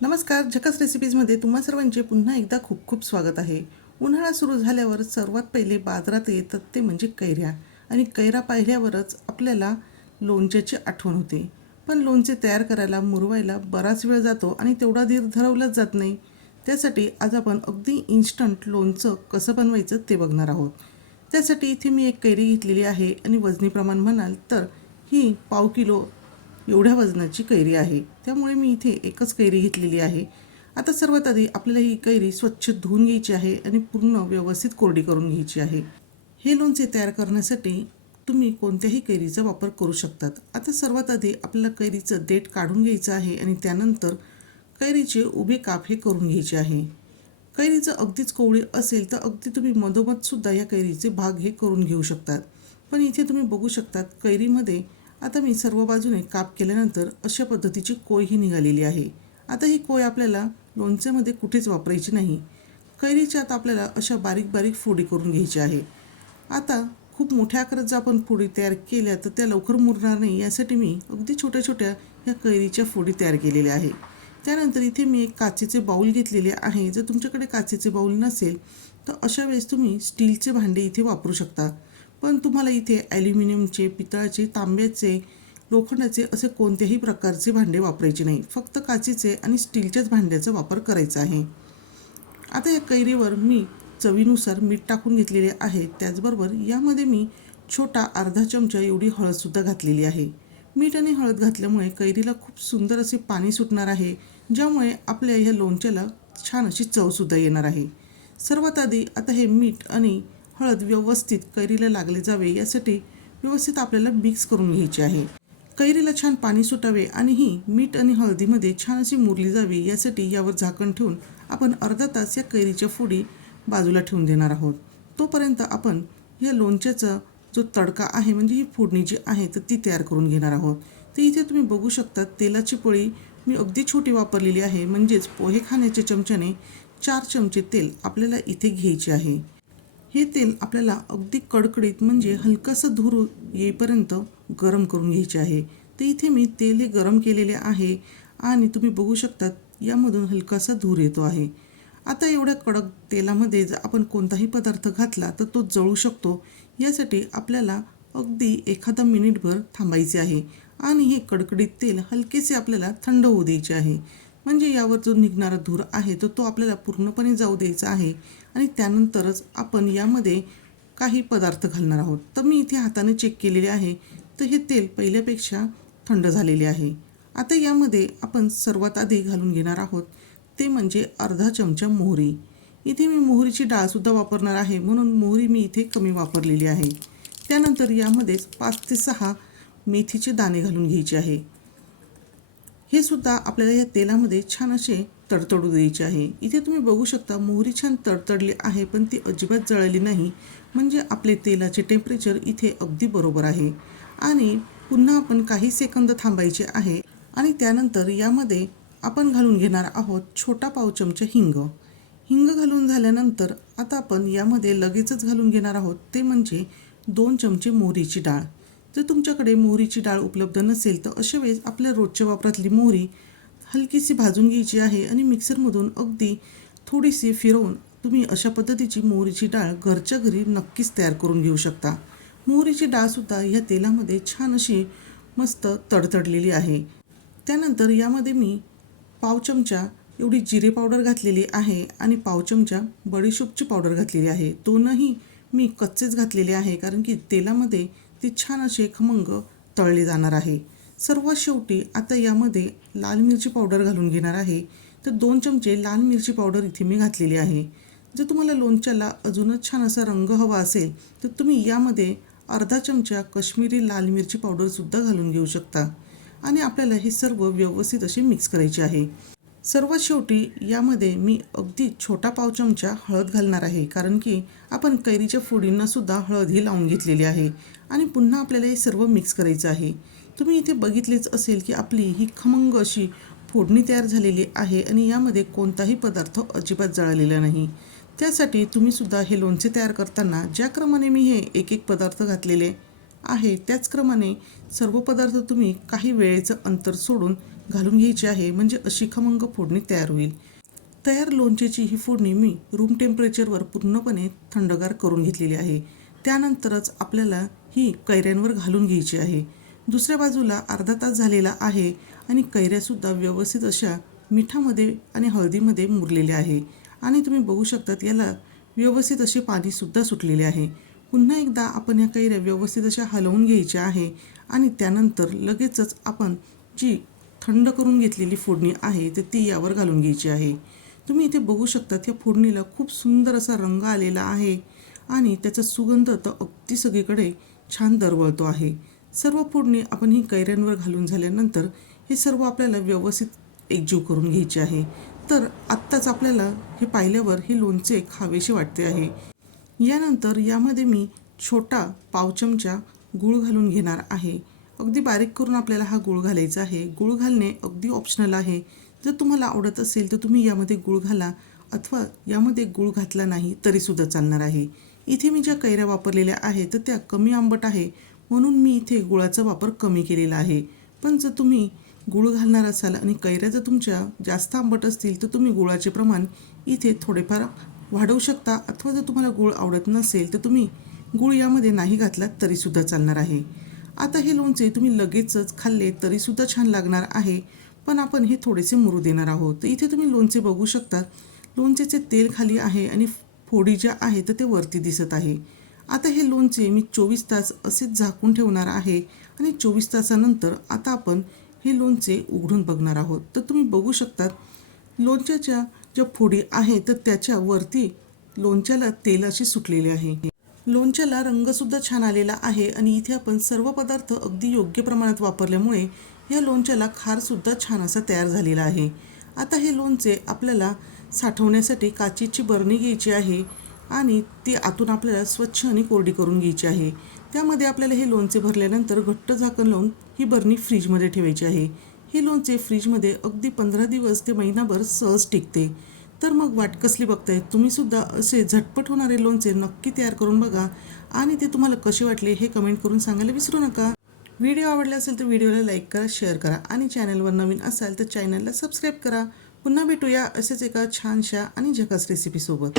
नमस्कार झकस रेसिपीजमध्ये तुम्हा सर्वांचे पुन्हा एकदा खूप खूप स्वागत आहे. उन्हाळा सुरू झाल्यावर सर्वात पहिले बाजारात येतात ते म्हणजे कैऱ्या. आणि कैरा पाहिल्यावरच आपल्याला लोणच्याची आठवण होते. पण लोणचे तयार करायला मुरवायला बराच वेळ जातो आणि तेवढा धीर धरवलाच जात नाही. त्यासाठी आज आपण अगदी इन्स्टंट लोणचं कसं बनवायचं ते बघणार आहोत. त्यासाठी इथे मी एक कैरी घेतलेली आहे आणि वजनी प्रमाण म्हणाल तर ही पाव किलो एवढ्या वजनाची कैरी आहे. त्यामुळे मी इथे एकच कैरी घेतलेली आहे. आता सर्वात आधी आपल्याला ही कैरी स्वच्छ धुवून घ्यायची आहे आणि पूर्ण व्यवस्थित कोरडी करून घ्यायची आहे. हे लोणचे तयार करण्यासाठी तुम्ही कोणत्याही कैरीचा वापर करू शकतात. आता सर्वात आधी आपल्याला कैरीचं देठ काढून घ्यायचं आहे आणि त्यानंतर कैरीचे उभे काप हे करून घ्यायचे आहे. कैरीचं अगदीच कोवळी असेल तर अगदी तुम्ही मधोमधसुद्धा या कैरीचे भाग हे करून घेऊ शकतात. पण इथे तुम्ही बघू शकतात कैरीमध्ये आता मी सर्व बाजूने काप केल्यानंतर अशा पद्धतीची कोय ही निघालेली आहे. आता ही कोय आपल्याला लोणच्यामध्ये कुठेच वापरायची नाही. कैरीच्या आता आपल्याला अशा बारीक बारीक फोडी करून घ्यायची आहे. आता खूप मोठ्या आकारात जर आपण फोडी तयार केल्या तर त्या लवकर मुरणार नाही यासाठी मी अगदी छोट्या छोट्या ह्या कैरीच्या फोडी तयार केलेल्या आहे. त्यानंतर इथे मी एक काचेचे बाऊल घेतलेले आहे. जर तुमच्याकडे काचेचे बाऊल नसेल तर अशा वेळेस तुम्ही स्टीलचे भांडे इथे वापरू शकता. पण तुम्हाला इथे ॲल्युमिनियमचे पितळाचे तांब्याचे लोखंडाचे असे कोणत्याही प्रकारचे भांडे वापरायचे नाही. फक्त काचेचे आणि स्टीलच्याच भांड्याचा वापर करायचा आहे. आता या कैरीवर मी चवीनुसार मीठ टाकून घेतलेले आहे. त्याचबरोबर यामध्ये मी छोटा अर्धा चमचा एवढी हळदसुद्धा घातलेली आहे. मीठ आणि हळद घातल्यामुळे कैरीला खूप सुंदर असे पाणी सुटणार आहे ज्यामुळे आपल्या ह्या लोणच्याला छान अशी चवसुद्धा येणार आहे. सर्वात आधी आता हे मीठ आणि हळद व्यवस्थित कैरीला लागले जावे यासाठी व्यवस्थित आपल्याला मिक्स करून घ्यायची आहे. कैरीला छान पाणी सुटावे आणि ही मीठ आणि हळदीमध्ये छान अशी मुरली जावी यासाठी यावर झाकण ठेवून आपण अर्धा तास या कैरीच्या फोडी बाजूला ठेवून देणार आहोत. तोपर्यंत आपण या लोणच्याचा जो तडका आहे म्हणजे ही फोडणी जी आहे तर ती तयार करून घेणार आहोत. तर इथे तुम्ही बघू शकता तेलाची पोळी मी अगदी छोटी वापरलेली आहे. म्हणजेच पोहे खाण्याच्या चमच्याने चार चमचे तेल आपल्याला इथे घ्यायचे आहे. हे तेल आपल्याला अगदी कडकडीत म्हणजे हलकासं धूर येईपर्यंत गरम करून घ्यायचे आहे. तर इथे मी तेल हे गरम केलेले आहे आणि तुम्ही बघू शकतात यामधून हलकासा धूर येतो आहे. आता एवढ्या कडक तेलामध्ये जर आपण कोणताही पदार्थ घातला तर तो जळू शकतो. यासाठी आपल्याला अगदी एखादा मिनिटभर थांबायचे आहे आणि हे कडकडीत तेल हलकेसे आपल्याला थंड होऊ द्यायचे आहे. म्हणजे यावर जो निघणारा धूर आहे तर तो आपल्याला पूर्णपणे जाऊ द्यायचा आहे. आणि त्यानंतरच आपण यामध्ये काही पदार्थ घालणार आहोत. तर मी इथे हाताने चेक केलेले आहे. तर हे तेल पहिल्यापेक्षा थंड झालेले आहे. आता यामध्ये आपण सर्वात आधी घालून घेणार आहोत. ते म्हणजे अर्धा चमचा मोहरी. इथे मी मोहरीची डाळसुद्धा वापरणार आहे. म्हणून मोहरी मी इथे कमी वापरलेली आहे. त्यानंतर यामध्येच पाच ते सहा मेथीचे दाणे घालून घ्यायचे आहे. हे सुद्धा आपल्याला या तेलामध्ये छान असे तडतडू द्यायचे आहे. इथे तुम्ही बघू शकता मोहरी छान तडतडली आहे पण ती अजिबात जळली नाही. म्हणजे आपले तेलाचे टेम्परेचर इथे अगदी बरोबर आहे. आणि पुन्हा आपण काही सेकंद थांबायचे आहे आणि त्यानंतर यामध्ये आपण घालून घेणार आहोत छोटा पाव चमचा हिंग. हिंग घालून झाल्यानंतर आता आपण यामध्ये लगेचच घालून घेणार आहोत ते म्हणजे दोन चमचे मोहरीची डाळ. जर तुमच्याकडे मोहरीची डाळ उपलब्ध नसेल तर अशा वेळेस आपल्या रोजच्या वापरातली मोहरी हलकीशी भाजून घ्यायची आहे आणि मिक्सरमधून अगदी थोडीशी फिरवून तुम्ही अशा पद्धतीची मोहरीची डाळ घरच्या घरी नक्कीच तयार करून घेऊ शकता. मोहरीची डाळसुद्धा ह्या तेलामध्ये छान अशी मस्त तडतडलेली आहे. त्यानंतर यामध्ये मी पाव चमचा एवढी जिरे पावडर घातलेली आहे आणि पाव चमचा बडीशोपची पावडर घातलेली आहे. दोनही मी कच्चेच घातलेले आहे कारण की तेलामध्ये ती छान असे खमंग तळले जाणार आहे. सर्वात शेवटी आता यामध्ये लाल मिरची पावडर घालून घेणार आहे. तर दोन चमचे लाल मिरची पावडर इथे मी घातलेली आहे. जर तुम्हाला लोणच्याला अजूनच छान असा रंग हवा असेल तर तुम्ही यामध्ये अर्धा चमचा कश्मीरी लाल मिरची पावडरसुद्धा घालून घेऊ शकता. आणि आपल्याला हे सर्व व्यवस्थित असे मिक्स करायचे आहे. सर्वात शेवटी यामध्ये मी अगदी छोटा पाव चमचा हळद घालणार आहे कारण की आपण कैरीच्या फोडींनासुद्धा हळद ही लावून घेतलेली आहे आणि पुन्हा आपल्याला हे सर्व मिक्स करायचं आहे. तुम्ही इथे बघितलेच असेल की आपली ही खमंग अशी फोडणी तयार झालेली आहे आणि यामध्ये कोणताही पदार्थ अजिबात जळालेला नाही. त्यासाठी तुम्हीसुद्धा हे लोणचे तयार करताना ज्या क्रमाने मी हे एक एक पदार्थ घातलेले आहे त्याच क्रमाने सर्व पदार्थ तुम्ही काही वेळेचं अंतर सोडून घालून घ्यायची आहे म्हणजे अशी खमंग फोडणी तयार होईल. तयार लोणचेची ही फोडणी मी रूम टेम्परेचरवर पूर्णपणे थंडगार करून घेतलेली आहे. त्यानंतरच आपल्याला ही कैऱ्यांवर घालून घ्यायची आहे. दुसऱ्या बाजूला अर्धा तास झालेला आहे आणि कैऱ्यासुद्धा व्यवस्थित अशा मिठामध्ये आणि हळदीमध्ये मुरलेल्या आहे. आणि तुम्ही बघू शकतात याला व्यवस्थित असे पाणीसुद्धा सुटलेले आहे. पुन्हा एकदा आपण ह्या कैऱ्या व्यवस्थित अशा हलवून घ्यायच्या आहे आणि त्यानंतर लगेचच आपण जी थंड करून घेतलेली फोडणी आहे तर ती यावर घालून घ्यायची आहे. तुम्ही इथे बघू शकतात या फोडणीला खूप सुंदर असा रंग आलेला आहे आणि त्याचा सुगंध तर अगदी सगळीकडे छान दरवळतो आहे. सर्व फोडणी आपण ही कैऱ्यांवर घालून झाल्यानंतर हे सर्व आपल्याला व्यवस्थित एकजीव करून घ्यायचे आहे. तर आत्ताच आपल्याला हे पाहिल्यावर हे लोणचे खावेसे वाटते आहे. यानंतर यामध्ये मी छोटा पाव चमचा गूळ घालून घेणार आहे. अगदी बारीक करून आपल्याला हा गूळ घालायचा आहे. गूळ घालणे अगदी ऑप्शनल आहे. जर तुम्हाला आवडत असेल तर तुम्ही यामध्ये गूळ घाला अथवा यामध्ये गूळ घातला नाही तरीसुद्धा चालणार आहे. इथे मी ज्या कैऱ्या वापरलेल्या आहेत तर त्या कमी आंबट आहे. म्हणून मी इथे गुळाचा वापर कमी केलेला आहे. पण जर तुम्ही गूळ घालणार असाल आणि कैऱ्या जर तुमच्या जास्त आंबट असतील तर तुम्ही गुळाचे प्रमाण इथे थोडेफार वाढवू शकता. अथवा जर तुम्हाला गूळ आवडत नसेल तर तुम्ही गूळ यामध्ये नाही घातलात तरीसुद्धा चालणार आहे. आता हे लोणचे तुम्ही लगेचच खाल्ले तरीसुद्धा छान लागणार आहे. पण आपण हे थोडेसे मुरू देणार आहोत. तर इथे तुम्ही लोणचे बघू शकतात लोणचेचे तेल खाली आहे आणि फोडी ज्या आहे तर ते वरती दिसत आहे. आता हे लोणचे मी चोवीस तास असेच झाकून ठेवणार आहे आणि चोवीस तासानंतर आता आपण हे लोणचे उघडून बघणार आहोत. तर तुम्ही बघू शकतात लोणच्याच्या ज्या फोडी आहे तर त्याच्या वरती लोणच्याला तेल असे सुटलेली आहे. लोणच्याला रंगसुद्धा छान आलेला आहे आणि इथे आपण सर्व पदार्थ अगदी योग्य प्रमाणात वापरल्यामुळे या लोणच्याला खारसुद्धा छान असा तयार झालेला आहे. आता हे लोणचे आपल्याला साठवण्यासाठी काचेची बरणी घ्यायची आहे आणि ती आतून आपल्याला स्वच्छ आणि कोरडी करून घ्यायची आहे. त्यामध्ये आपल्याला हे लोणचे भरल्यानंतर घट्ट झाकण लावून ही बरणी फ्रीजमध्ये ठेवायची आहे. हे लोणचे फ्रीजमध्ये अगदी पंधरा दिवस ते महिनाभर सहज टिकते. तर मग वाट कसली बघताय? तुम्ही सुद्धा असे झटपट होणारे लोणचे नक्की तयार करून बघा आणि ते तुम्हाला कसे वाटले हे कमेंट करून सांगायला विसरू नका. व्हिडिओ आवडला असेल तर व्हिडिओला लाईक करा शेअर करा आणि चॅनलवर नवीन असाल तर चॅनलला सबस्क्राईब करा. पुन्हा भेटूया असेच एका छानशा आणि झकास रेसिपीसोबत